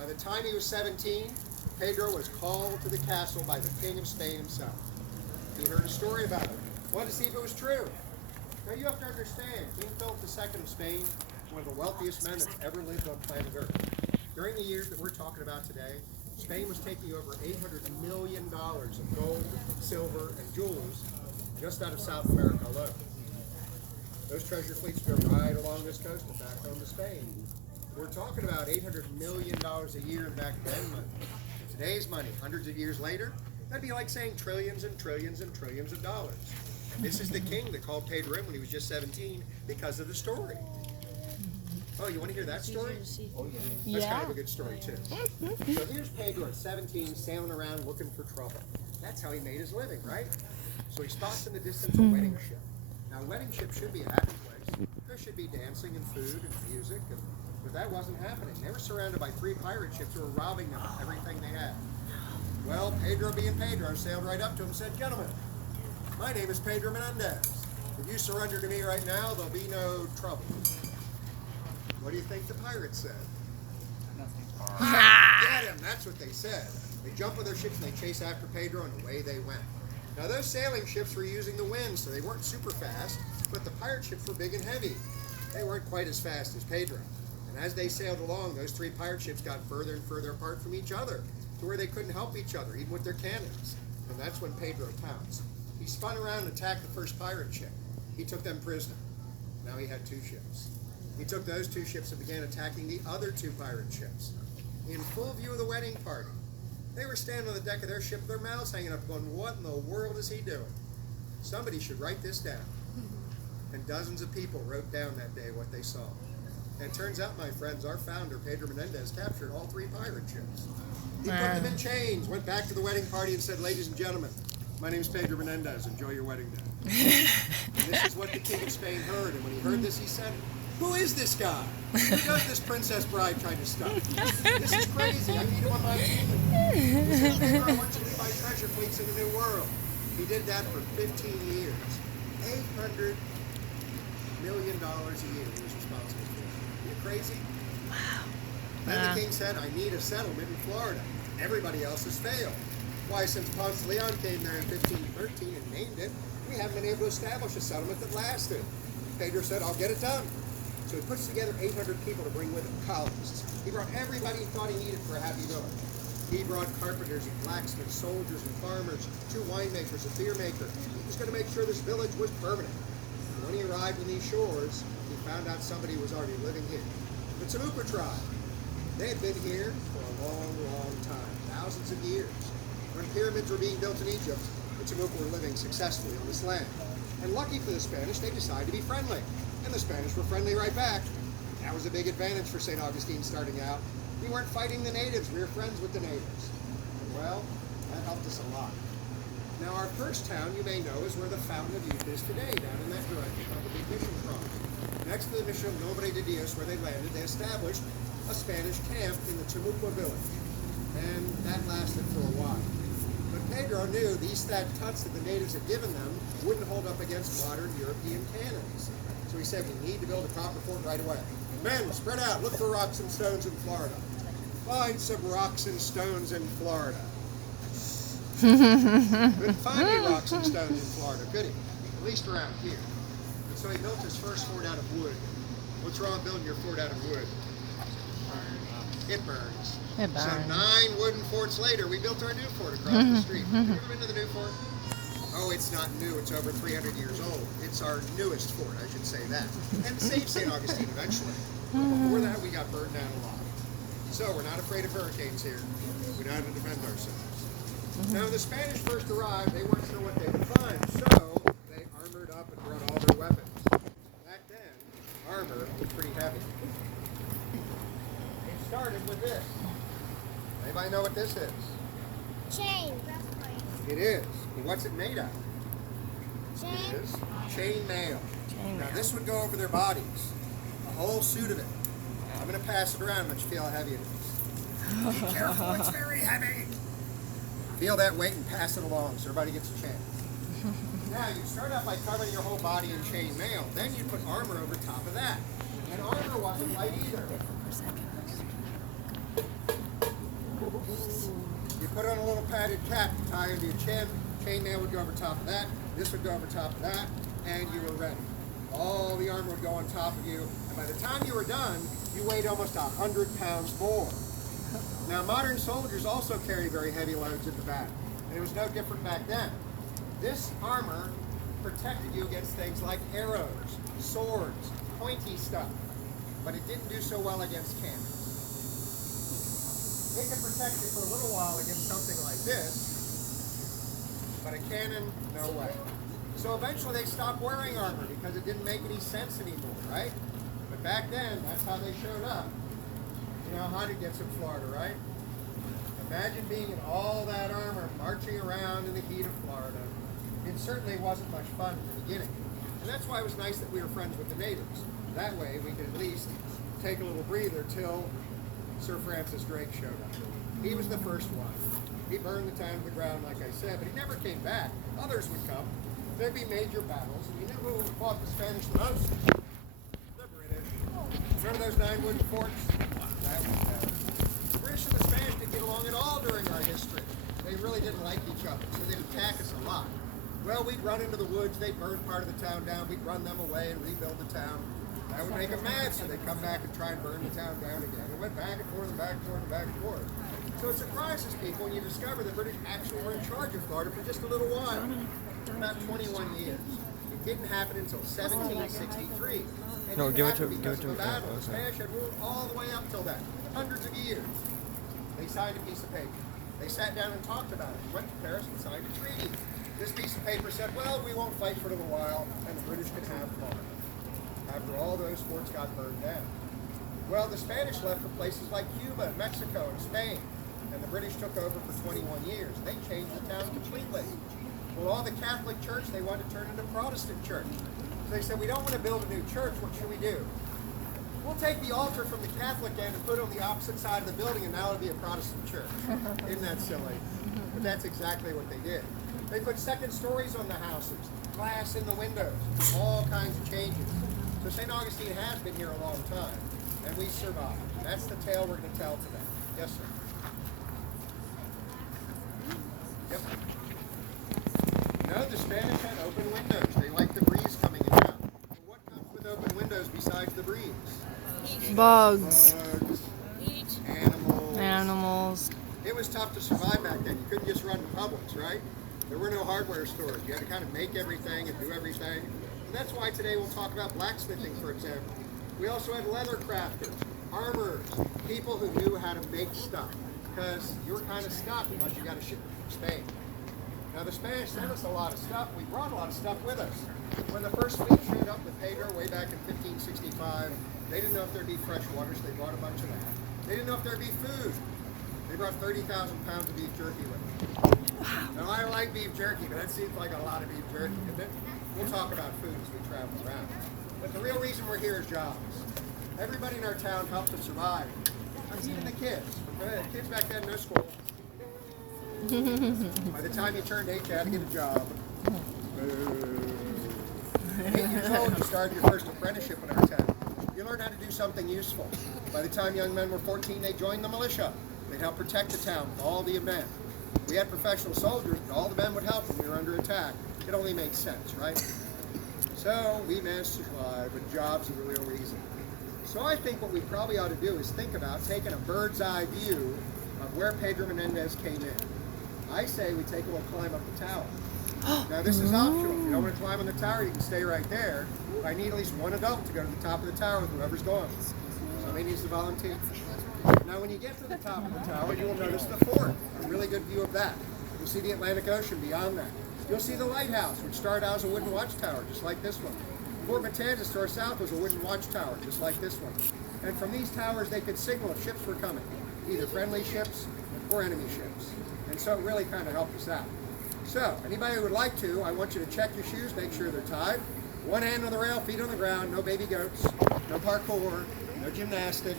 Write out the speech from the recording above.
By the time he was 17, Pedro was called to the castle by the King of Spain himself. He heard a story about it, wanted to see if it was true. Now you have to understand, King Philip II of Spain is one of the wealthiest men that's ever lived on planet Earth. During the years that we're talking about today, Spain was taking over $800 million of gold, silver, and jewels just out of South America alone. Those treasure fleets go right along this coast and back home to Spain. We're talking about $800 million a year in back then money. Today's money, hundreds of years later, that'd be like saying trillions and trillions and trillions of dollars. And this is the king that called Pedro in when he was just 17 because of the story. Oh, you want to hear that story? Oh, yeah. That's kind of a good story, too. So here's Pedro at 17 sailing around looking for trouble. That's how he made his living, right? So he spots in the distance a wedding ship. Now, a wedding ship should be a happy place. There should be dancing and food and music, but that wasn't happening. They were surrounded by 3 pirate ships who were robbing them of everything they had. Well, Pedro being Pedro sailed right up to him and said, "Gentlemen, my name is Pedro Menendez. If you surrender to me right now, there'll be no trouble." What do you think the pirates said? Get him! That's what they said. They jump on their ships and they chase after Pedro, and away they went. Now those sailing ships were using the wind, so they weren't super fast, but the pirate ships were big and heavy. They weren't quite as fast as Pedro. And as they sailed along, those 3 pirate ships got further and further apart from each other, to where they couldn't help each other, even with their cannons. And that's when Pedro pounced. He spun around and attacked the first pirate ship. He took them prisoner. Now he had 2 ships. He took those 2 ships and began attacking the other 2 pirate ships. In full view of the wedding party. They were standing on the deck of their ship, their mouths hanging up, going, "What in the world is he doing?" Somebody should write this down. And dozens of people wrote down that day what they saw. And it turns out, my friends, our founder, Pedro Menendez, captured all 3 pirate ships. He put them in chains, went back to the wedding party and said, "Ladies and gentlemen, my name is Pedro Menendez. Enjoy your wedding day." And this is what the King of Spain heard. And when he heard this, he said, "Who is this guy? Who does this Princess Bride try to stuff? This is crazy. I need him on my team. This is Pedro. I want you to buy treasure fleets in the New World." He did that for 15 years. $800 million a year he was responsible for. Isn't it crazy? Wow. Then the king said, "I need a settlement in Florida." Everybody else has failed. Why, since Ponce de Leon came there in 1513 and named it, we haven't been able to establish a settlement that lasted. Pedro said, "I'll get it done." So he puts together 800 people to bring with him, colonists. He brought everybody he thought he needed for a happy village. He brought carpenters and blacksmiths, soldiers and farmers, 2 winemakers, a beer maker. He was going to make sure this village was permanent. And when he arrived in these shores, he found out somebody was already living here. The Timucua tribe. They had been here for a long, long time, thousands of years. When pyramids were being built in Egypt, the Timucua were living successfully on this land. And lucky for the Spanish, they decided to be friendly. And the Spanish were friendly right back. That was a big advantage for St. Augustine starting out. We weren't fighting the natives, we were friends with the natives. And well, that helped us a lot. Now our first town, you may know, is where the Fountain of Youth is today, down in that direction on the big mission front. Next to the Mission of Nombre de Dios, where they landed, they established a Spanish camp in the Timucua village. And that lasted for a while. But Pedro knew these thatched huts that the natives had given them wouldn't hold up against modern European cannons. So he said, "We need to build a copper fort right away. Men, spread out, look for rocks and stones in Florida. Find some rocks and stones in Florida." Couldn't find any rocks and stones in Florida, could he? At least around here. And so he built his first fort out of wood. What's wrong with building your fort out of wood? It burns. It burns. So 9 wooden forts later, we built our new fort across the street. Have you ever been to the new fort? Oh, it's not new. It's over 300 years old. It's our newest fort, I should say that. And saved St. Augustine eventually. But before that, we got burned down a lot. So we're not afraid of hurricanes here. We know how to defend ourselves. Now, when the Spanish first arrived, they weren't sure what they would find, so they armored up and brought all their weapons. Back then, armor was pretty heavy. It started with this. Anybody know what this is? Chain. It is. But what's it made of? Chain. It is chain mail. Now this would go over their bodies. A whole suit of it. I'm going to pass it around and let you feel how heavy it is. Be careful, it's very heavy. Feel that weight and pass it along so everybody gets a chance. Now you start out by covering your whole body in chain mail. Then you put armor over top of that. And armor wasn't light either. put on a little padded cap to tie under your chin. Chainmail would go over top of that. This would go over top of that, and you were ready. All the armor would go on top of you, and by the time you were done, you weighed almost 100 pounds more. Now, modern soldiers also carry very heavy loads into battle, and it was no different back then. This armor protected you against things like arrows, swords, pointy stuff, but it didn't do so well against cannon. It could protect you for a little while against something like this, but a cannon, no way. So eventually they stopped wearing armor because it didn't make any sense anymore, right? But back then, that's how they showed up. You know how hot it gets in Florida, right? Imagine being in all that armor, marching around in the heat of Florida. It certainly wasn't much fun in the beginning. And that's why it was nice that we were friends with the natives. That way we could at least take a little breather till Sir Francis Drake showed up. He was the first one. He burned the town to the ground, like I said, but he never came back. Others would come. There'd be major battles, and you knew who fought the Spanish the most? The British. Remember those 9 wooden forts? That was them. The British and the Spanish didn't get along at all during our history. They really didn't like each other, so they'd attack us a lot. Well, we'd run into the woods, they'd burn part of the town down, we'd run them away and rebuild the town. That would make them mad, so they'd come back and try and burn the town down again. It went back and forth and back and forth and back and forth. So it surprises people when you discover the British actually were in charge of Florida for just a little while, about 21 years. It didn't happen until 1763. And No, it give it to happened because him. of a battle. The Okay. Spanish had ruled all the way up till then, hundreds of years. They signed a piece of paper. They sat down and talked about it. Went to Paris and signed a treaty. This piece of paper said, well, we won't fight for a little while, and the British can have Florida. After all those forts got burned down. Well, the Spanish left for places like Cuba, Mexico, and Spain, and the British took over for 21 years. They changed the town completely. Well, all the Catholic Church, they wanted to turn into Protestant church. So they said, we don't want to build a new church, what should we do? We'll take the altar from the Catholic end and put it on the opposite side of the building, and now it'll be a Protestant church. Isn't that silly? But that's exactly what they did. They put second stories on the houses, glass in the windows, all kinds of changes. So St. Augustine has been here a long time, and we survived. That's the tale we're going to tell today. Yes, sir. Yep. No, the Spanish had open windows. They liked the breeze coming in and out. But what comes with open windows besides the breeze? Bugs. Bugs, Heat. Animals. It was tough to survive back then. You couldn't just run to Publix, right? There were no hardware stores. You had to kind of make everything and do everything. And that's why today we'll talk about blacksmithing, for example. We also had leather crafters, armorers, people who knew how to make stuff. Because you were kind of stuck unless you got a ship from Spain. Now the Spanish sent us a lot of stuff. We brought a lot of stuff with us. When the first fleet showed up with Pedro way back in 1565, they didn't know if there'd be fresh water, so they brought a bunch of that. They didn't know if there'd be food. They brought 30,000 pounds of beef jerky with them. Now I like beef jerky, but that seems like a lot of beef jerky, isn't it? We'll talk about food as we travel around. But the real reason we're here is jobs. Everybody in our town helped us survive. Even the kids. The kids back then, no school. By the time you turned 8, you had to get a job. 8 years old, you started your first apprenticeship in our town. You learned how to do something useful. By the time young men were 14, they joined the militia. They'd help protect the town with all the men. We had professional soldiers, but all the men would help when we were under attack. It only made sense, right? So we managed to survive, but jobs are the real reason. So I think what we probably ought to do is think about taking a bird's eye view of where Pedro Menendez came in. I say we take a little climb up the tower. Now this is optional. If you don't want to climb on the tower, you can stay right there. I need at least one adult to go to the top of the tower with whoever's going. Somebody needs to volunteer. Now when you get to the top of the tower, you will notice the fort. A really good view of that. You'll see the Atlantic Ocean beyond that. You'll see the lighthouse, which started out as a wooden watchtower, just like this one. Fort Matanzas to our south was a wooden watchtower, just like this one. And from these towers, they could signal if ships were coming, either friendly ships or enemy ships. And so it really kind of helped us out. So, anybody who would like to, I want you to check your shoes, make sure they're tied. One hand on the rail, feet on the ground, no baby goats, no parkour, no gymnastics.